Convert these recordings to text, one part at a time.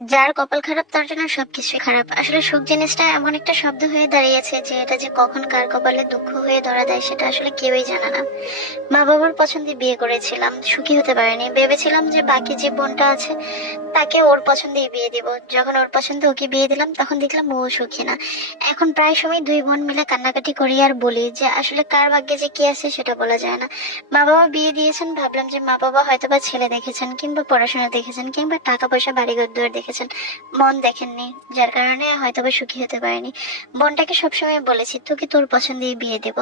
যার কপাল খারাপ তার জন্য সবকিছুই খারাপ। আসলে সুখ জিনিসটা এমন একটা শব্দ হয়ে দাঁড়িয়েছে যে এটা যে কখন কার কপালে দুঃখ হয়ে ধরা দেয় সেটা আসলে কেউই জানে না। মা বাবার পছন্দে বিয়ে করেছিলাম, সুখী হতে পারিনি। ভেবেছিলাম যে বাকি যে বোনটা আছে তাকে ওর পছন্দেই বিয়ে দিব। যখন ওর পছন্দে ওকে বিয়ে দিলাম তখন দেখলাম ও সুখী না। এখন প্রায় সময় দুই বোন মিলে কান্নাকাটি করি আর বলি যে আসলে কার ভাগ্যে যে কি আছে সেটা বলা যায় না। মা বাবা বিয়ে দিয়েছেন, ভাবলাম যে মা বাবা হয়তোবা ছেলে দেখেছেন কিংবা পড়াশোনা দেখেছেন কিংবা টাকা পয়সা বাড়ি ঘর দুয়ার দেখেছেন, মন দেখেননি, যার কারণে হয়তোবা সুখী হতে পারেনি। বোনটাকে সবসময় বলেছি তোকে তোর পছন্দেই বিয়ে দেব,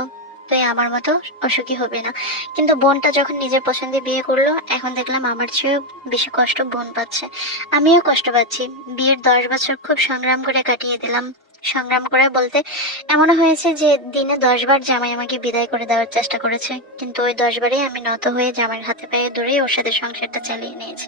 তুই আমার মতো অসুখী হবে না। কিন্তু বোনটা যখন নিজের পছন্দে বিয়ে করলো এখন দেখলাম আমার চেয়েও বেশি কষ্ট বোন পাচ্ছে। আমিও কষ্ট পাচ্ছি। বিয়ের 10 বছর খুব সংগ্রাম করে কাটিয়ে দিলাম। সংগ্রাম করে বলতে এমনও হয়েছে যে দিনে 10 বার জামাই আমাকে বিদায় করে দেওয়ার চেষ্টা করেছে, কিন্তু ওই 10 বারই আমি নত হয়ে জামাইয়ের হাতে পায়ে ধরে ওর সাথে সংসারটা চালিয়ে নিয়েছি।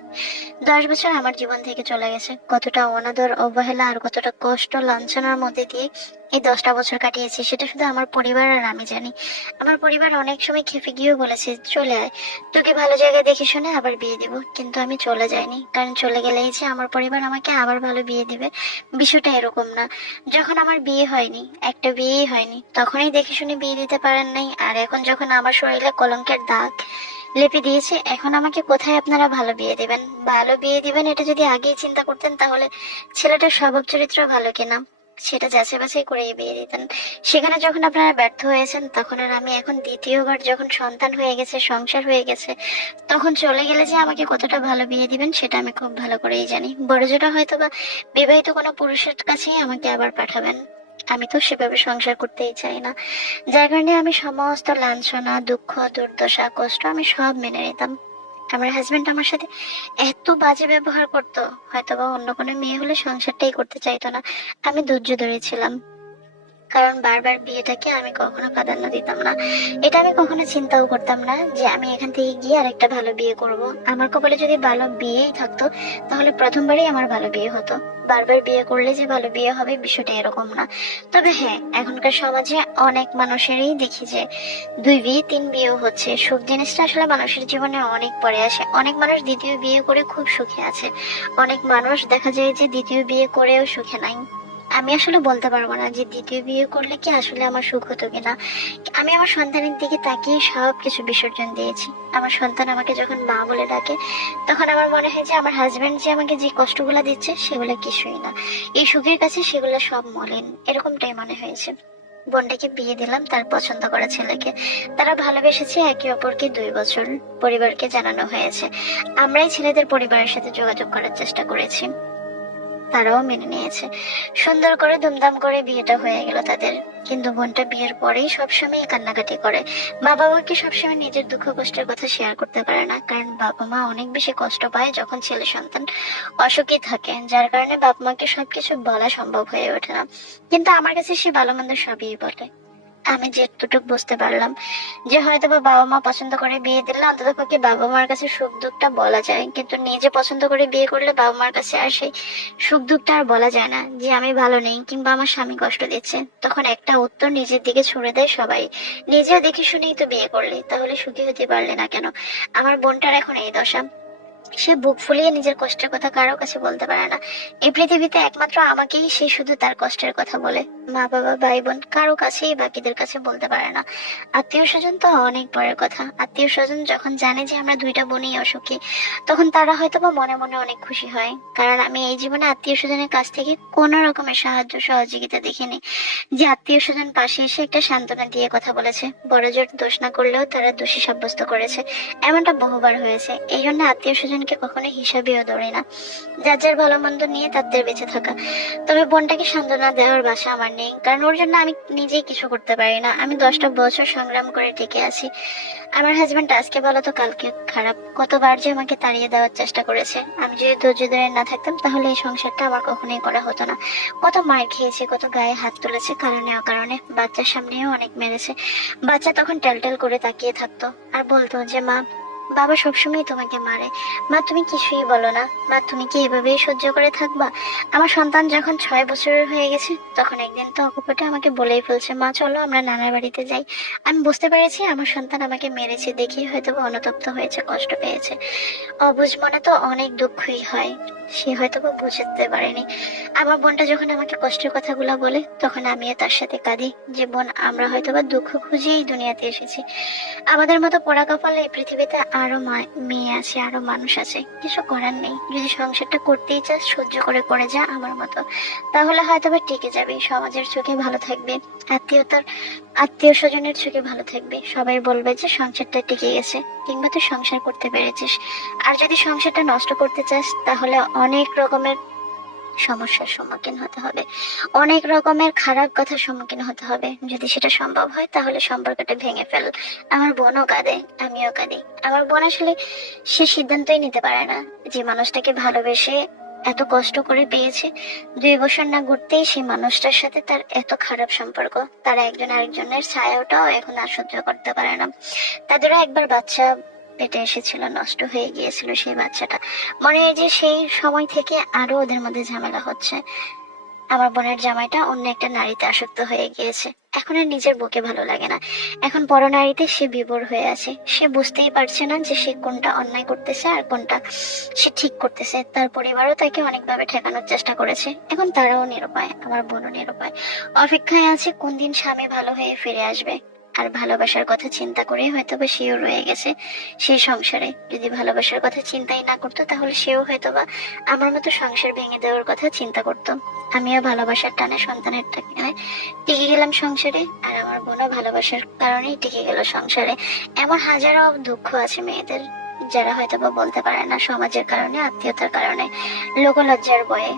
10 বছর আমার জীবন থেকে চলে গেছে, কতটা অনাদর অবহেলা আর কতটা কষ্ট লাঞ্ছনার মধ্যে দিয়ে এই 10টা বছর কাটিয়েছি সেটা শুধু আমার পরিবার আর আমি জানি। আমার পরিবার অনেক সময় খেপে গিয়েও বলেছে চলে আয়, তোকে ভালো জায়গায় দেখে শুনে আবার বিয়ে দিব, কিন্তু আমি চলে যাইনি, কারণ চলে গেলেই যে আমার পরিবার আমাকে আবার ভালো বিয়ে দিবে বিষয়টা এরকম না। যখন আমার বিয়ে হয়নি, একটা বিয়েই হয়নি, তখনই দেখে শুনে বিয়ে দিতে পারেন নাই, আর এখন যখন আমার শরীরে কলঙ্কের দাগ লেপে দিয়েছে এখন আমাকে কোথায় আপনারা ভালো বিয়ে দিবেন? ভালো বিয়ে দিবেন এটা যদি আগেই চিন্তা করতেন তাহলে ছেলেটার স্বভাব চরিত্র ভালো কিনা সেটা যাচাই বাছাই করে বিয়ে দিতেন। সেখানে যখন আপনারা ব্যর্থ হয়েছেন তখন আর আমি এখন দ্বিতীয়বার যখন সন্তান হয়ে গেছে, সংসার হয়ে গেছে, তখন চলে গেলে যে আমাকে কতটা ভালো বিয়ে দিবেন সেটা আমি খুব ভালো করেই জানি। বড় যেটা হয়তো বা বিবাহিত কোনো পুরুষের কাছেই আমাকে আবার পাঠাবেন, আমি তো সেভাবে সংসার করতেই চাই না। যার কারণে আমি সমস্ত লাঞ্ছনা, দুঃখ, দুর্দশা, কষ্ট আমি সব মেনে নিতাম। আমার হাজবেন্ড আমার সাথে এত বাজে ব্যবহার করতো, হয়তোবা অন্য কোনো মেয়ে হলে সংসারটাই করতে চাইতো না। আমি ধৈর্য ধরেছিলাম, কারণ বারবার বিয়েটাকে আমি কখনো প্রাধান্য দিতাম না। এটা আমি কখনো চিন্তাও করতাম না যে আমি এখান থেকে গিয়ে আরেকটা ভালো বিয়ে করব। আমার কপালে যদি ভালো বিয়েই থাকতো তাহলে প্রথমবারই আমার ভালো বিয়ে হতো। বারবার বিয়ে করলে যে ভালো বিয়ে হবে বিষয়টা এরকম না। তবে হ্যাঁ, এখনকার সমাজে অনেক মানুষেরই দেখি যে 2 বিয়ে 3 বিয়েও হচ্ছে। সুখ জিনিসটা আসলে মানুষের জীবনে অনেক পরে আসে। অনেক মানুষ দ্বিতীয় বিয়ে করে খুব সুখে আছে, অনেক মানুষ দেখা যায় যে দ্বিতীয় বিয়ে করেও সুখে নাই। আমি আসলে বলতে পারবো না যে দ্বিতীয় বিয়ে করলে কি আসলে আমার সুখ হতো কিনা। আমি আমার সন্তানের দিকে তাকিয়ে সব কিছু বিসর্জন দিয়েছি। আমার সন্তান আমাকে যখন মা বলে ডাকে তখন আমার মনে হয় যে আমার হাজবেন্ড যে আমাকে যে কষ্টগুলো দিচ্ছে সেগুলো কিছুই না, এই সুখের কাছে সেগুলো সব মলিন, এরকমটাই মনে হয়েছে। বোনটাকে বিয়ে দিলাম তার পছন্দ করা ছেলেকে। তারা ভালোবেসেছে একে অপরকে 2 বছর। পরিবারকে জানানো হয়েছে, আমরাই ছেলেদের পরিবারের সাথে যোগাযোগ করার চেষ্টা করেছি, তারাও মেনে নিয়েছে। সুন্দর করে ধুমধাম করে বিয়েটা হয়ে গেল তাদের। কিন্তু বোনটা বিয়ের পরেই সবসময় কান্নাকাটি করে। মা বাবাকে সবসময় নিজের দুঃখ কষ্টের কথা শেয়ার করতে পারে না, কারণ বাবা মা অনেক বেশি কষ্ট পায় যখন ছেলে সন্তান অসুখী থাকে, যার কারণে বাবা মাকে সবকিছু বলা সম্ভব হয়ে ওঠে না। কিন্তু আমার কাছে সে ভালো মন্দ সবই বলে। আমি যেটুকু বুঝতে পারলাম যে হয়তো বা বাবা মা পছন্দ করে বিয়ে দিলে অন্তত পক্ষে বাবা মার কাছে সুখ দুঃখটা বলা যায়, কিন্তু নিজে পছন্দ করে বিয়ে করলে বাবা মার কাছে আর সেই সুখ দুঃখটা আর বলা যায় না যে আমি ভালো নেই কিংবা আমার স্বামী কষ্ট দিচ্ছে। তখন একটা উত্তর নিজের দিকে ছুড়ে দেয় সবাই, নিজেও দেখে শুনেই তো বিয়ে করলি, তাহলে সুখী হতে পারলে না কেন? আমার বোনটার এখন এই দশা। সে বুক ফুলিয়ে নিজের কষ্টের কথা কারো কাছে বলতে পারে না। এই পৃথিবীতে একমাত্র আমাকেই সে শুধু তার কষ্টের কথা বলে। মা বাবা ভাই বোন কারো কাছেই বাকিদের কাছে বলতে পারে না। আত্মীয় স্বজন তো অনেক পরের কথা। আত্মীয় স্বজন যখন জানে যে আমরা দুইটা বোনই অসুখী তখন তারা হয়তো বা মনে মনে অনেক খুশি হয়, কারণ আমি এই জীবনে আত্মীয় স্বজনের কাছ থেকে কোনো রকমের সাহায্য সহযোগিতা দেখিনি যে আত্মীয় স্বজন পাশে এসে একটা সান্ত্বনা দিয়ে কথা বলেছে। বড় জোর দোষ না করলেও তারা দোষী সাব্যস্ত করেছে, এমনটা বহুবার হয়েছে। এই জন্য আত্মীয় স্বজনকে কখনো হিসাবেও ধরে না, যার যার ভালো মন্দ নিয়ে তাদের বেঁচে থাকা। তবে বোনটাকে সান্ত্বনা দেওয়ার বাসা আমার নেই, কারণ ওর জন্য আমি নিজেই কিছু করতে পারি না। আমি 10টা বছর সংগ্রাম করে টিকে আছি। আমার হাজবেন্ড আজকে ভালো তো কালকে খারাপ, কতবার যে আমাকে তাড়িয়ে দেওয়ার চেষ্টা করেছে। আমি যদি ধৈর্য ধরে না থাকতাম তাহলে এই সংসারটা আমার কখনোই করা হতো না। কত মার খেয়েছে, কত গায়ে হাত তুলেছে কারণে অকারণে, বাচ্চার সামনেও অনেক মেরেছে। বাচ্চা তখন টেলটেল করে তাকিয়ে থাকতো আর বলতো যে মা বাবা সবসময় তোমাকে মারে। মা তুমি কিছুই বলো না। মা তুমি কি এভাবেই সহ্য করে থাকবা? আমার সন্তান যখন 6 বছরের হয়ে গেছে তখন একদিন তো অকপটে আমাকে বলেই ফেলছে, মা চলো আমরা নানার বাড়িতে যাই। আমি বুঝতে পেরেছি আমার সন্তান আমাকে মেরেছে দেখেই হয়তো বা অনুতপ্ত হয়েছে, কষ্ট পেয়েছে। অবুঝ মনে তো অনেক দুঃখই হয়, সে হয়তো বা বুঝতে পারেনি। আমার বোনটা যখন আমাকে কষ্টের কথাগুলো বলে তখন আমিও তার সাথে কাঁদি, যে বোন আমরা হয়তো বা দুঃখ খুঁজেই দুনিয়াতে এসেছি। আমাদের মতো পোড়া কপালে এই পৃথিবীতে আরো মেয়ে আছে, আরো মানুষ আছে, কিছু করার নেই। যদি সংসারটা করতেই চাস সহ্য করে করে যা আমার মতো, তাহলে হয়তো বা টিকে যাবে, সমাজের চোখে ভালো থাকবে, আত্মীয় স্বজনের চোখে ভালো থাকবে। সবাই বলবে যে সংসারটা টিকে গেছে, কিংবা তুই সংসার করতে পেরেছিস। আর যদি সংসারটা নষ্ট করতে চাস তাহলে অনেক রকমের সমস্যার সম্মুখীন হতে হবে, অনেক রকমের খারাপ কথার সম্মুখীন হতে হবে। যদি সেটা সম্ভব হয় তাহলে সম্পর্কটা ভেঙে ফেল। আমার বোনও কাঁদে, আমিও কাঁদি। আমার বোন আসলে সে সিদ্ধান্তই নিতে পারে না, যে মানুষটাকে ভালোবেসে এত কষ্ট করে পেয়েছে, 2 বছর না ঘুরতেই সেই মানুষটার সাথে তার এত খারাপ সম্পর্ক। তারা একজন আরেকজনের ছায়াটাও এখন আর সহ্য করতে পারে না। তাদেরও একবার বাচ্চা পেটে এসেছিল, নষ্ট হয়ে গিয়েছিল সেই বাচ্চাটা। মনে হয় যে সেই সময় থেকে আরো ওদের মধ্যে ঝামেলা হচ্ছে। আমার বোনের জামাইটা অন্য একটা নারীতে আসক্ত হয়ে গিয়েছে, এখন আর নিজের বউকে ভালো লাগে না। এখন পরনারীতে সে বিভোর হয়ে আছে। সে বুঝতেই পারছে না যে সে কোনটা অন্যায় করতেছে আর কোনটা সে ঠিক করতেছে। তার পরিবারও তাকে অনেকভাবে ঠেকানোর চেষ্টা করেছে, এখন তারাও নিরুপায়, আমার বোনও নিরুপায়। অপেক্ষায় আছে কোন দিন স্বামী ভালো হয়ে ফিরে আসবে। আর ভালোবাসার কথা চিন্তা করে হয়তো বা সেও রয়ে গেছে সেই সংসারে। যদি ভালোবাসার কথা চিন্তাই না করতো তাহলে সেও হয়তো বা আমার মতো সংসার ভেঙে দেওয়ার কথা চিন্তা করতো। আমিও ভালোবাসার টানে সন্তানের টানে টিকে গেলাম সংসারে, আর আমার বোনও ভালোবাসার কারণেই টিকে গেল সংসারে। এমন হাজারো দুঃখ আছে মেয়েদের, যারা হয়তো বা বলতে পারে না, সমাজের কারণে, আত্মীয়তার কারণে, লোকলজ্জার ভয়ে।